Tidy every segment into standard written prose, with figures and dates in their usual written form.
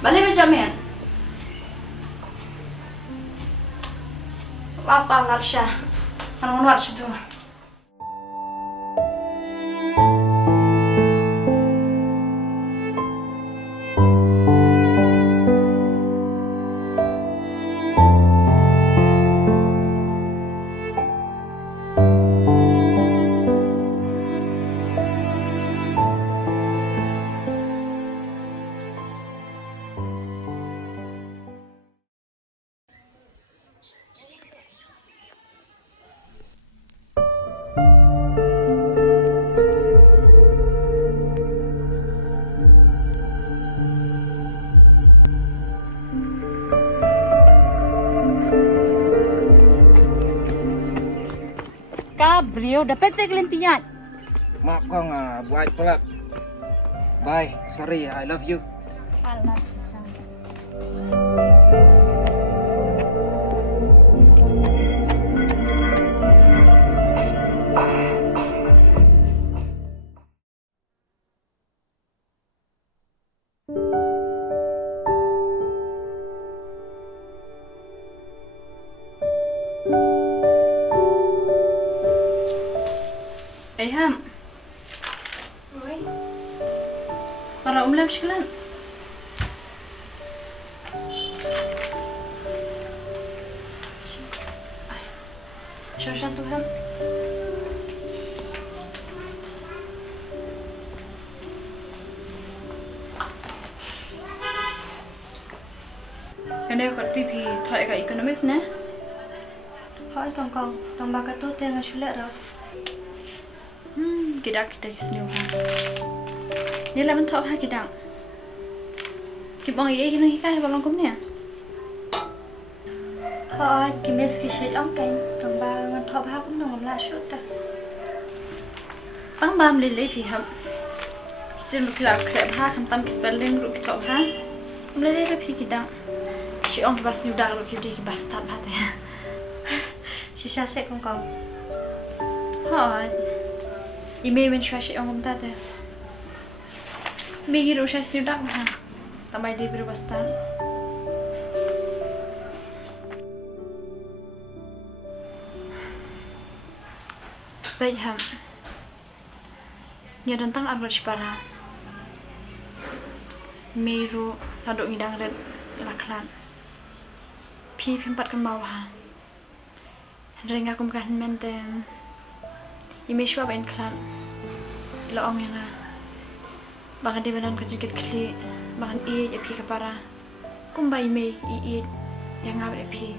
Balik Benjamin. Apa Larsha? Anu Larsha tu. Gabriel, dapat saya kelintian. Mak kong buat pelat. Bye, sorry, I love you. Alah. Ayham. Oi, Para umlam shiklan. شو تفهم؟ cái này có PP thoại cả economics nè. hỏi con, tông ba cái tốt tên là chú lệ rồi. Kita kisah ha. Ni lah bentuk ha kita. Kita bang ye kita hikai balong kum ni. Hỏi, cái miss cái shit ông canh, tông ba ngon thọ ba cũng nồng lại suốt ta. Bang bam lili pi ham. Sim kita krep ha kam tam spelling ru kita ha. Lili le pi kita. Si ong bas ni dah ru kita bas tat ha te. Chị xa sẽ con. Hỏi. Email bên share si ong kum ta te. Bigi ru share si dah ha. Tamai di ru bas tat. Baik ham. Nya tentang average para. Meru taduk ngidang red laklan. Pi pimpat kan bawah. Ring aku bukan menten. Image apa yang klan. Lo ong yang bahkan di badan kecil kecil bahkan iya ya pi kepara. Kumbai me iya yang ngawet pi.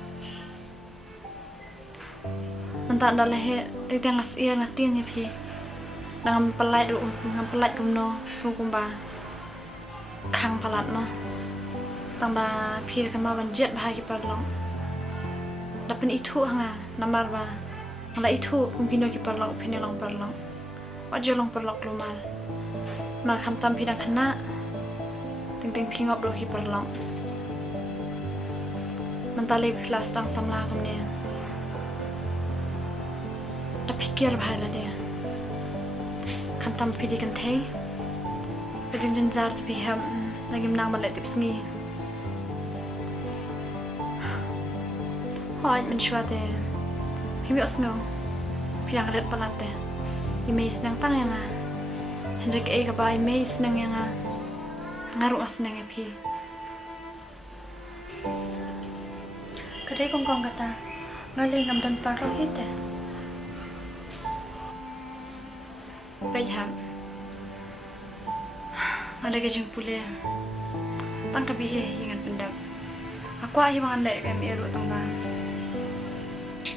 Entah dah leh tiang as iya ngatiang ya pi. Dengan pelat du, dengan pelat kumno sukumba kang pelat no. Tambah pi kan mau banjet bahagi perlong. Dapat itu hanga namar ba. Ngala itu mungkin ki perlong pini long perlong. Wajah long perlong lumar. Mar kam tam pi dan kena. Ting pingop do ki perlong. Mentali kelas dang samla kumne. Dah pikir bahala dia. Kam tam pi di kan thei. Kajing jenjar tu pi ham lagi menang balik tips ni. Hỏi mình xóa thế Phim biểu smell Phi đang rất bật thế Image nang tăng yang Henrik A ka ba image nang yang Ngaru as nang Phi Cái đấy con kata, ngay lên ngầm đơn par rồi hết à. Baik ham Ada ke jempule Tang ka biye ingat pendap Aku ayo mangan lek kami eru tang ba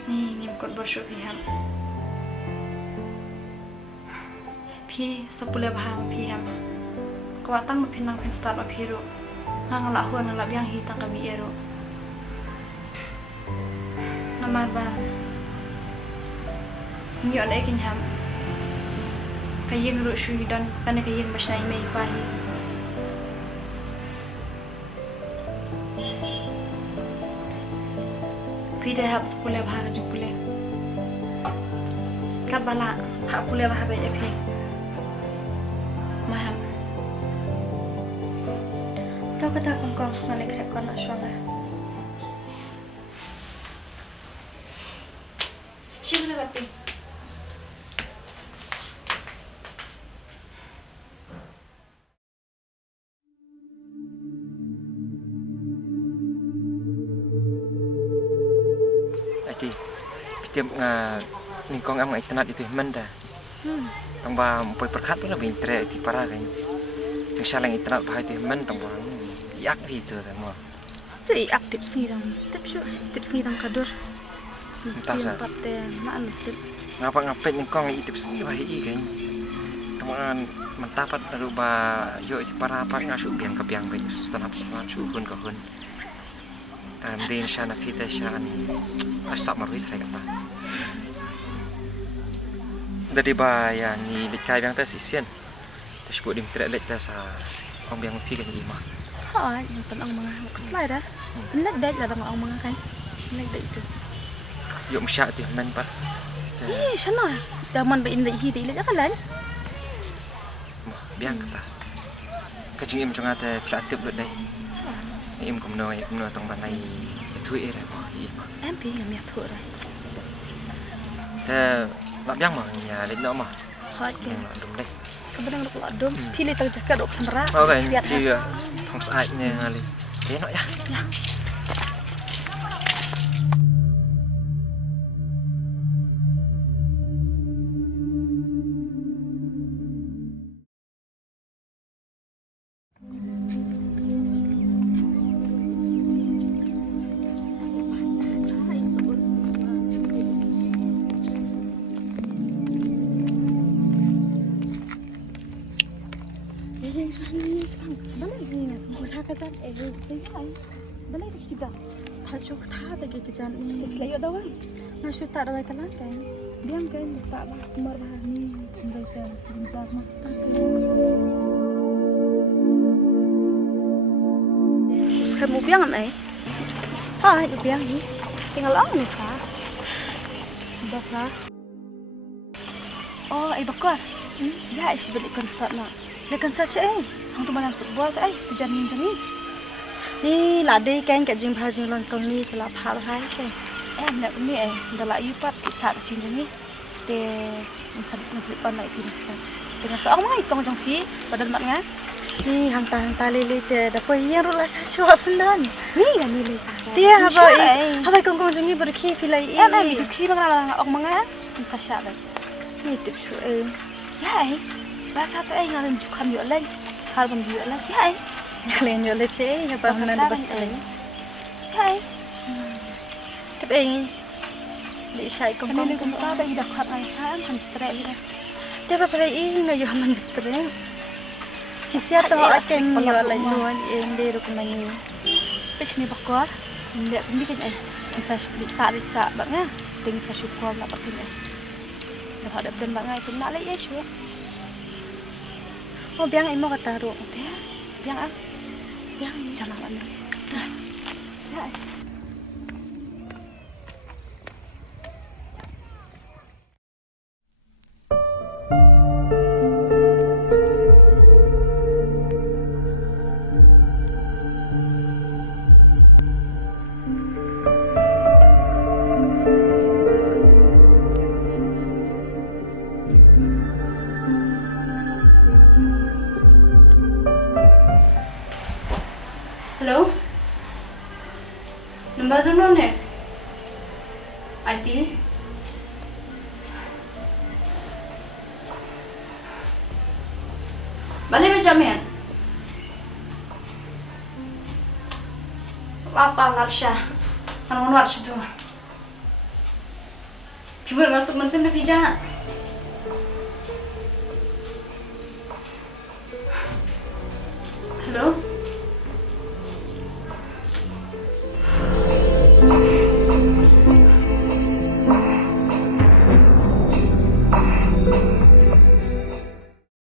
Ni kot bersyukur ham Pi sepuluh baham pi ham Kawatang mapinang pin start of hero Nang lahuan nang labiang hitang ka biero Namar ba Hindi ada ikin ham Kayeng ru shui dan kana kayeng masna imay pahi Pide hap sepuluh bahag jupule Kat bala hak pule bahag baik pi Maham Tahu kata kongkong ngalih kerek kau nak suang lah. Siapa nak batin? Ati, setiap ni kong am ngai tenat itu menda. Tambah poin perkat pun lebih intre di para kan. Yang saling internet bahaya itu men tambah yak itu semua. Jadi aktif sih dong kadur. Entah sah. Mana tip? Ngapa-ngapain ni kong itu sendiri bahaya kan. Teman mentapat lalu bah yo itu para apa ngasuh biang kebiang kan. Setelah suhun kahun. Dan din siya nakita siya asap maruit kaya kata. Dari ba yang ni likai biang tas isian. Tas buat dim tidak lek tas orang biang pi kan imah. Ha, yung tanong mga slide ah. Nag-bed na ang mga kan. Nag-bed itu. Yo masya tu men pa. Siya na. Daman ba inda ihiti ila kalan? Biang kata. Kacing im cunga te flatip lut dai. Im kumno tong banai tu era ba imah. Em pi ngam ya thu ra. Te nak biang mah nya lek no mah. Ha ke. Dum dai. Kebenang nak ladum. Pilih tang jaga dok kamera. Okay, dia hong saatnya ngali. Dia nak ya. Ya. Balai dah kerja. Tajuk tak ada kerja ni. Layu dah wang. Nasib tak ada kalah kan. Biang kan tak lah sumber bahan ni. Mereka kerja mata. Sekarang mau biang apa? Ha, itu biang ni. Tinggal orang ni kah? Dah lah. Oh, bakar. Ya, isi balik konsert nak. Balik konsert siapa? Hang tu malam football tu, terjadi macam ni. Ni lade kan kat jing bhajing lontong ni kelap hal hai ke. Nak ni dah la you pat start macam ni. Te masih online pinsta. Dengan seorang mai kong jong pi padahal mak ngah. Ni hang ta lele te dapat yang rula syok sendan. Ni lah ni le. Dia apa kong jong ni berki pilai. Ni berki bang la ong manga. Sa syak le. Ni tip shu Ya bahasa tu ngalan jukam yo lai. Hal pun yo lai. Ya kalian jual leceh, apa mana dapat sekali? Hai. Tapi di saya kongkong. Ini kongkong ada hidup kat ayah, hamster ini. Dia apa ini ngayu haman hamster. Kisah tu akan jual nuan ini rukunani. Pesni bakar, dia bikin Bisa bisa banget. Tinggal saya syukur nak pakai ni. Dapat dapat banget itu nak lagi syukur. Oh biang emo kata ruang tu ya. Biang Yang jangan lama. Ya. Hello? Nombor zoom ni? IT? Balik berjamin? Apa Larsha? Ano Larsha tu? Pibur masuk mesin na pijak. Hello?